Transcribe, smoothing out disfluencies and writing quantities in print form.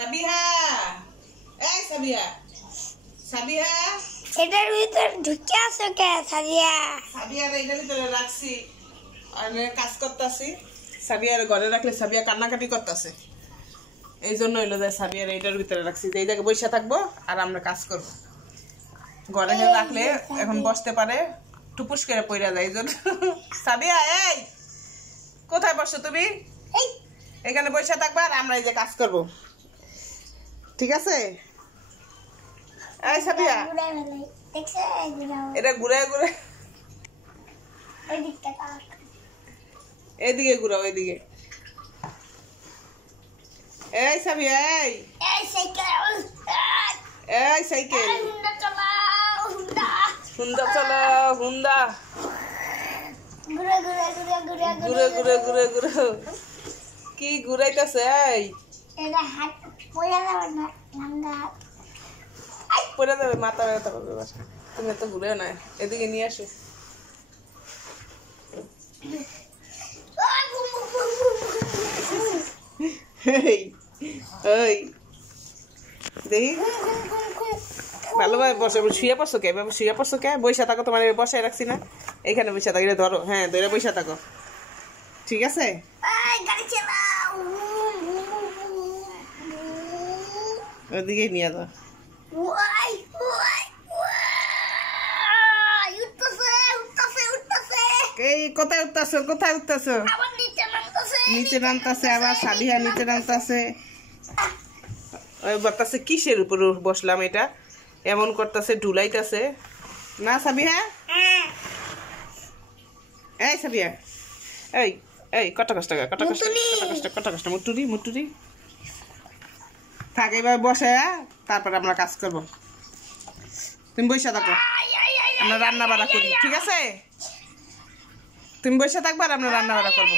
সাবিহা, এই সাবিহা, সাবিহা, এটার ভিতর ঢুকে আছে কে সাবিয়া? সাবিয়ার এটার ভিতরে রাখছি, আমি কাজ করতেছি। সাবিয়ার ঘরে রাখলে সাবিয়া কান্নাকাটি করতেছে, এই জন্য হইলো যে সাবিয়ার এইটার ভিতরে রাখছি, যে এই জায়গায় বসে থাকবো আর আমরা কাজ করব। ঘরে রাখলে এখন বসতে পারে, টুপুস করে পড়া যায়, এই জন্য। সাবিয়া, এই কোথায় বসছো তুমি? এখানে বসে থাকবা আর আমরা এই যে কাজ করব, ঠিক আছে? এই সাবিয়া, এটা ঘুরে ঘুরে এদিকে ঘুরাও, এদিকে। এই সাবিয়া, এই সাইকেল হুন্ডা চলো, হুন্ডা ঘুরে ঘুরে ঘুরে ঘুরে কি ঘুরাইতেছে? এই পড়ে যাবে, মাথা ব্যথা করবে। তুমি তো ঘুরেও না, এদিকে নিয়ে আসো। দেখি ভালোভাবে বসে। শুয়ে পড়ছো কে? শুয়ে পড়ছো কে? বৈশা থাকো, তোমার বসায় রাখছি না, এইখানে বৈশা থাকো। ধরো, হ্যাঁ ধরে বৈশা থাকো, ঠিক আছে? ওদিকে নিয়ে যাও। এই কোথায় উঠতেছো? কোথায় উঠতেছো? নিচে নামতেছে আবার। সাবিহা নিচে নামতেছে, বলতেছে কিসের উপর বসলাম, এটা এমন করতেছে, ঢুলাইতেছে না। সাবিহা, এই সাবিহা, এই এই কত কষ্ট, কত কষ্ট, কত কষ্ট, কত কষ্ট। মুটুরি মুটুরি থাক, এবার বসে তারপর আমরা কাজ করব। তুমি বসে থাকো, আমরা রান্না বাড়া করি, ঠিক আছে? তুমি বসে থাকবা আর আমরা রান্না বাড়া করবো।